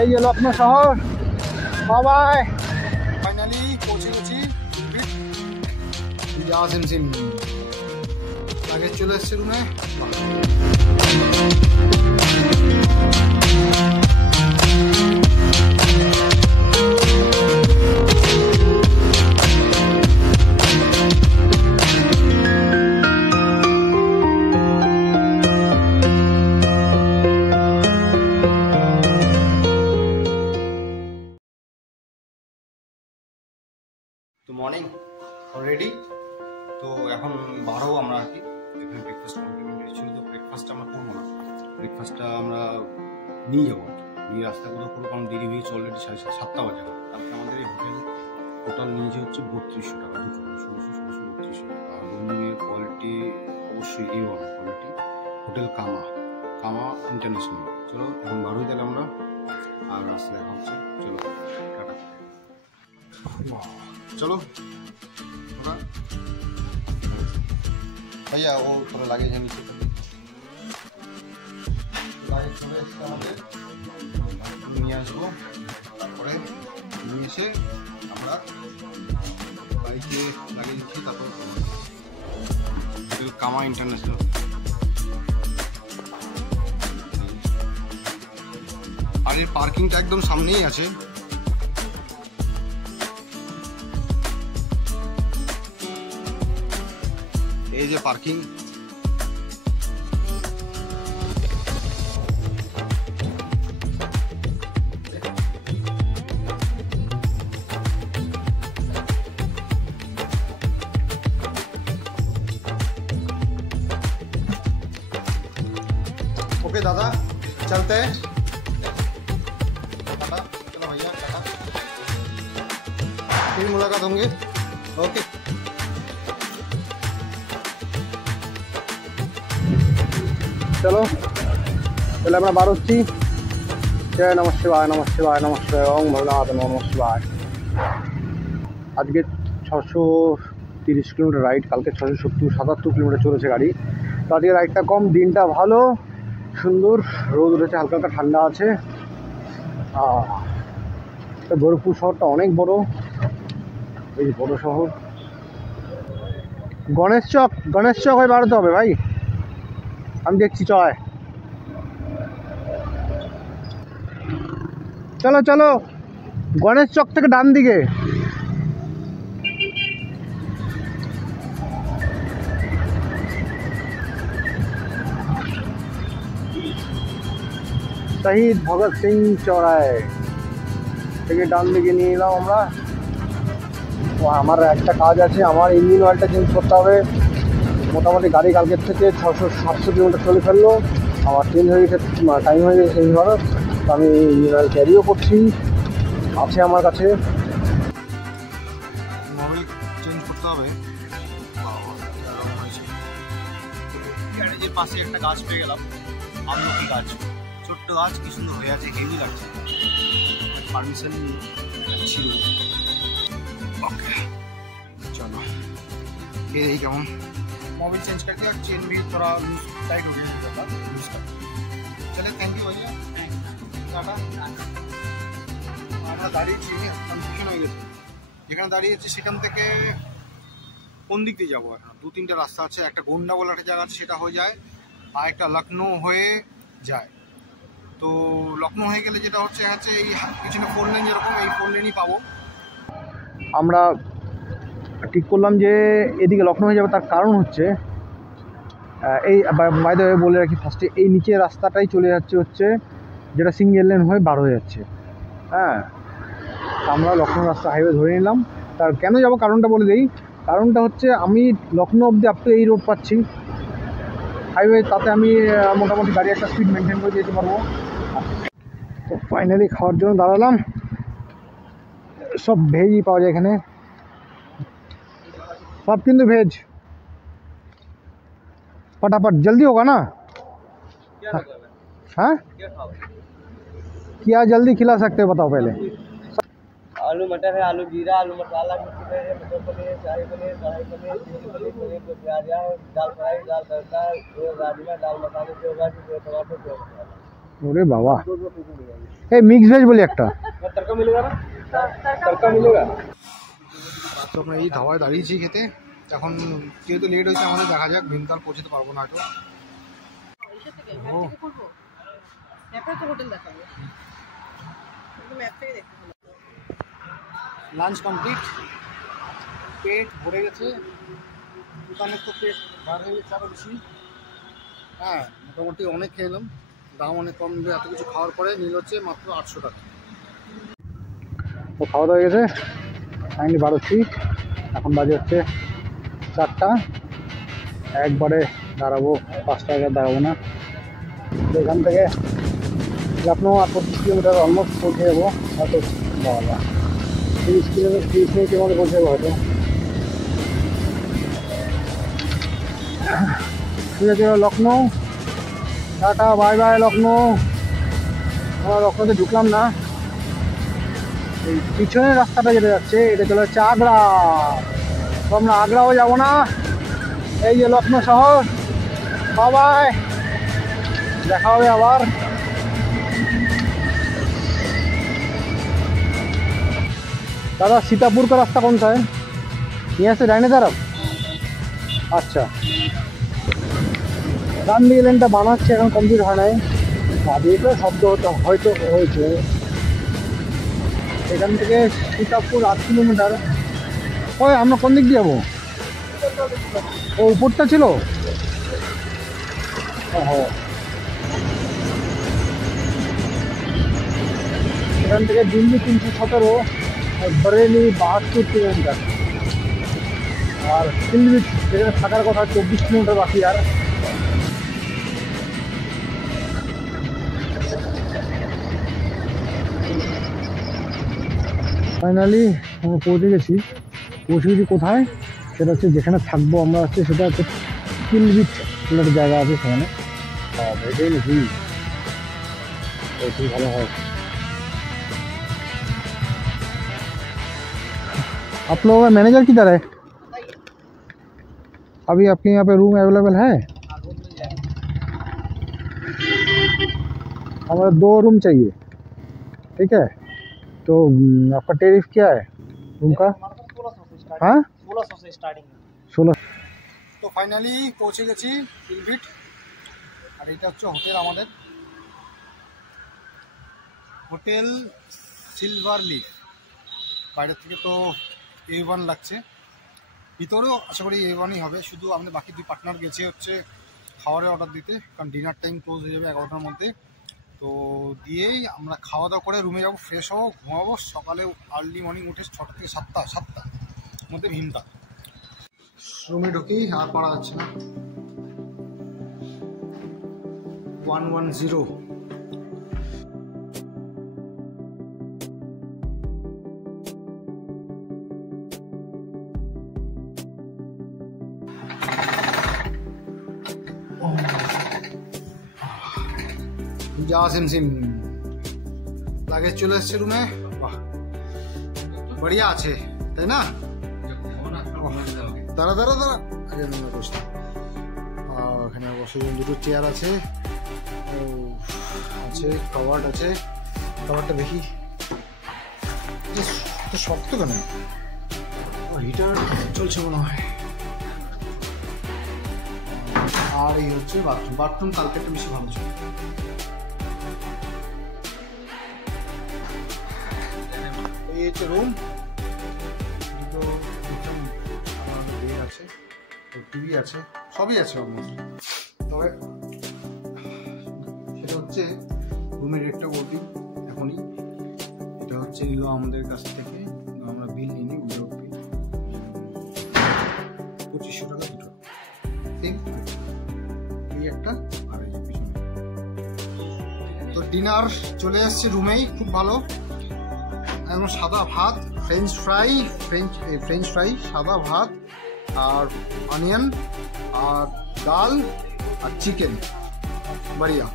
এই যে লক্ষ্ণৌ শহর সবাই ফাইনালি পৌঁছে গেছি। সিম আগে চলে এসছে রুমে। তো মর্নিং রেডি, তো এখন বারো আমরা আর কি এখানে ব্রেকফাস্ট কমপ্লিমেন্টারি ছিল, তো ব্রেকফাস্টটা আমরা করবো না, ব্রেকফাস্টটা আমরা নিয়ে যাবো আর কি, নিয়ে রাস্তা কোথাও করবো, কারণ দেরি হয়েছে অলরেডি 7:30 বাজে। কালকে আমাদের এই হোটেল নিয়েছে হচ্ছে 3200 টাকা, 3200 টাকা। আর রুমের কোয়ালিটি অবশ্যই এই কোয়ালিটি, হোটেল কামা ইন্টারন্যাশনাল। চলো এখন বারোই তাহলে আমরা, আর রাস্তা দেখা হচ্ছে। চলো টাটা। चलो भैया वो थोड़ा लगे हैं नीचे चले एसে আমাদের নিয়ে আসবো, তারপরে নিয়ে এসে আমরা বাইকে লাগিয়ে দিচ্ছি। তারপর কামা ইন্টারন্যাশনাল, আর এর পার্কিংটা একদম সামনেই আছে। এই যে পার্কিং, ओके दादा चलते हैं। टाटा, चलो भैया टाटा, फिर मुलाकात होंगे। ओके চলো তাহলে আমরা বার হচ্ছি। জয় নমঃ শিবায়, নমঃ শিবায়, নমঃ শিবায়, ওম ভোলানাথ নমঃ শিবায়। আজকে 630 কিলোমিটার রাইড, কালকে 670-77 কিলোমিটার চলেছে গাড়ি। তো আজকে রাইডটা কম, দিনটা ভালো সুন্দর, রোদ উঠেছে, হালকা হালকা ঠান্ডা আছে। তো গোরখপুর শহরটা অনেক বড়, এই বড় শহর। গণেশ চক হয়ে বাড়াতে হবে ভাই, আমি দেখছি। চলো চলো, গণেশ চক থেকে ডান দিকে। শহীদ ভগৎ সিং চৌরাহে থেকে ডান দিকে নিয়ে এলাম আমরা। আমার একটা কাজ আছে, আমার ইঞ্জিন অয়েলটা চেঞ্জ করতে হবে। মোটামুটি গাড়ি কালকের থেকে 600-700 কিলোমিটার চলে ফেললো, আমার চেঞ্জ হয়ে গেছে, টাইম হয়ে গেছে চেঞ্জ হওয়ার। তো আমি ইঞ্জিন অয়েল ক্যারিও করছি, আছে আমার কাছে। মোবাইল চেঞ্জ করতে হবে। গ্যারেজের পাশে একটা গাছ পেয়ে গেলাম, আমলকি গাছ, ছোট্ট গাছ, কি সুন্দর হয়ে আছে, হেভি লাগছে। পারমিশন ছিল। ओके चलो ये देखिए केमन मोबाइल चेंज कर दिया, चेन भी थोड़ा लूज टाइट हो गया था, लूज कर। चले थैंक यू भैया, टाटा। আমরা দাঁড়িয়েছি, কনফিউশন হয়ে গেছে, যেখানে দাঁড়িয়েছি সেখান থেকে কোন দিক দিয়ে যাবো। এখন 2-3টে রাস্তা আছে, একটা গোন্ডা বলে একটা জায়গা আছে, সেটা হয়ে যায়, আর একটা লখনৌ হয়ে যায়। তো লখনৌ হয়ে গেলে যেটা হচ্ছে এই পিছনে 4 লেন, যেরকম এই 4 লেনই পাবো। আমরা ঠিক করলাম যে এদিকে লখনৌ হয়ে যাবে। তার কারণ হচ্ছে এই বাই দ্য ওয়ে বলে রাখি ফার্স্টে, এই নিচে রাস্তাটাই চলে যাচ্ছে হচ্ছে যেটা সিঙ্গেল লেন হয়ে বার হয়ে যাচ্ছে। হ্যাঁ, আমরা লখনৌ রাস্তা হাইওয়ে ধরে নিলাম। তার কেন যাব কারণটা বলে দিই। কারণটা হচ্ছে আমি লখনৌ অবধি আপ টু এই রোড পাচ্ছি হাইওয়ে, তাতে আমি মোটামুটি গাড়ি একটা স্পিড মেনটেন করে যেতে পারবো। তো ফাইনালি খাওয়ার জন্য দাঁড়ালাম। सब भेज ही पाओ जाए एखाने, सब किन्तु भेज। फटाफट जल्दी होगा ना। हाँ क्या जल्दी खिला सकते हो बताओ पहले। आलू मटर है, आलू जीरा, आलू मसाला, मिर्ची पनीर, मटर पनीर, शाही पनीर, कढ़ाई पनीर, चिली पनीर, पनीर को प्याज है, दाल फ्राई, दाल तड़का, राजमा, दाल मसाले, सेव भाजी, सेव टमाटर, सेव मसाला। ওরে বাবা, এই মিক্স ভেজ বলি একটা। तड़का मिलेगा ना, तड़का मिलेगा। তো আমরা এই ধাবায় দাঁড়িয়েছি খেতে। এখন যেহেতু লেট হয়েছে আমাদের, দেখা যাক ভীমতাল পৌঁছতে পারবো না হয়তো। ও লাঞ্চ কমপ্লিট, পেট ভরে গেছে। দোকানের তো পেট বার হয়ে গেছে আরও বেশি। হ্যাঁ, মোটামুটি অনেক খেয়ে এলাম, দাম অনেক কম নিল। এত কিছু খাওয়ার পরে নিল হচ্ছে মাত্র 800 টাকা। তো খাওয়া দাওয়া হয়ে গেছে, ফাইনালি বাড়ছি। এখন বাজে হচ্ছে 4টা। একবারে দাঁড়াবো, 5টা আগে দাঁড়াবো না। তো এখান থেকে লখনৌ আর 25 কিলোমিটার অলমোস্ট পৌঁছে যাবো হয়তো। বাবা, 30 কিলোমিটার 30 মিনিটের মধ্যে পৌঁছে যাবো হয়তো। ঠিক আছে, Lucknow, tata, bye bye Lucknow. আমরা লখনৌতে ঢুকলাম না, এই পিছনের রাস্তাটা যেটা যাচ্ছে এটা চলে যাচ্ছে আগ্রা। তো আমরা আগ্রাও যাবো না, এই যে লখনৌ শহর। সবাই দেখা হবে আবার। दादा सीतापुर का रास्ता कौन सा है? यहाँ से रहने तरफ। আচ্ছা, ডান দিকে লেনটা বানাচ্ছে, এখন কমপ্লিট হয় নাই। বাদিকে শব্দ হয়তো হয়েছে। এখান থেকে সীতাপুর 8 কিলোমিটার। ওই আমরা কোন দিক দিয়ে যাবো? ও উপরটা ছিল। এখান থেকে দিল্লি 317 আর বরেলি 72 কিলোমিটার। আর সিলভিট যেখানে থাকার কথা 24 কিলোমিটার বাকি। আর ফাইনালি আমরা পৌঁছে গেছি। কোথায় সেটা হচ্ছে যেখানে থাকবো আমরা, হচ্ছে সেটা হচ্ছে সিলভিট বলে একটা জায়গা আছে সেখানে। এটাই নাকি খুব ভালো হয়। आप लोगों का मैनेजर किधर है? अभी आपके यहाँ पे रूम अवेलेबल है? हमारा 2 रूम चाहिए, ठीक है। तो आपका टैरिफ क्या है रूम का? हाँ, 1600 से स्टार्टिंग। 16। তো ফাইনালি পৌঁছে গেছি সিলভিট। আর এটা হচ্ছে হোটেল আমাদের, হোটেল সিলভার লিফ। বাইরের থেকে তো A1 লাগছে, ভিতরেও আশা করি A1ই হবে। শুধু আমাদের বাকি 2 পার্টনার গেছে হচ্ছে খাবারের অর্ডার দিতে, কারণ ডিনার টাইম ক্লোজ হয়ে যাবে 11টার মধ্যে। তো দিয়েই আমরা খাওয়া দাওয়া করে রুমে যাবো, ফ্রেশ হবো, ঘুমাবো। সকালে আর্লি মর্নিং উঠে 6টা থেকে 7টার মধ্যে ভীমতাল। রুমে ঢুকি আর পড়া যাচ্ছে না। 110। যা সিমসিম লাগেজ চলে এসছে রুমে। বাহ, বড়িয়া আছে, তাই না? দাঁড়া দাঁড়া দাঁড়া, এখানে বসে 2টো চেয়ার আছে, আছে কভার্ড আছে। কভারটা দেখি তো শক্ত কেন? হিটার চলছে মনে হয়। আর এই হচ্ছে বাথরুম। বাথরুম কালকে একটু বেশি ভালো ছিল। এই হচ্ছে রুম, 2টো বেড আছে, টিভি আছে, সবই আছে অলমোস্ট। তবে সেটা হচ্ছে রুমের রেটটা বলবি এখনই। এটা হচ্ছে নিল আমাদের কাছ থেকে, আমরা বিল নিইনি, উইদাউট বিল, 2500 টাকা দুটো। ঠিক, এই একটা আর এই পিছনে। তো ডিনার চলে আসছে রুমেই, খুব ভালো। এবং সাদা ভাত, ফ্রেঞ্চ ফ্রাই, সাদা ভাত আর অনিয়ন আর ডাল আর চিকেন। বাড়িয়া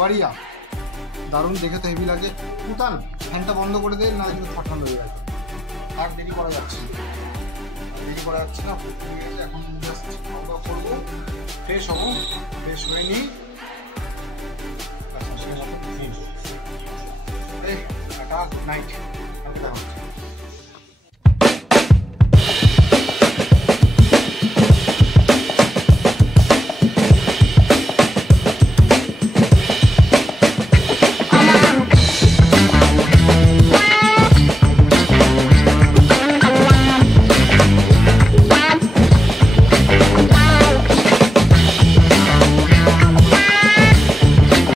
বাড়িয়া, দারুণ। দেখে তো হেভি লাগে। উতান ফ্যানটা বন্ধ করে দে, না কিন্তু ঠান্ডা হয়ে যাবে। আর দেরি করা যাচ্ছে না, এখন জাস্ট খাওয়া দাওয়া করবো, ফ্রেশ হবো, ফ্রেশ হয়ে নিই। আজকের মতো টাটা, গুড নাইট, কালকে দেখা হচ্ছে।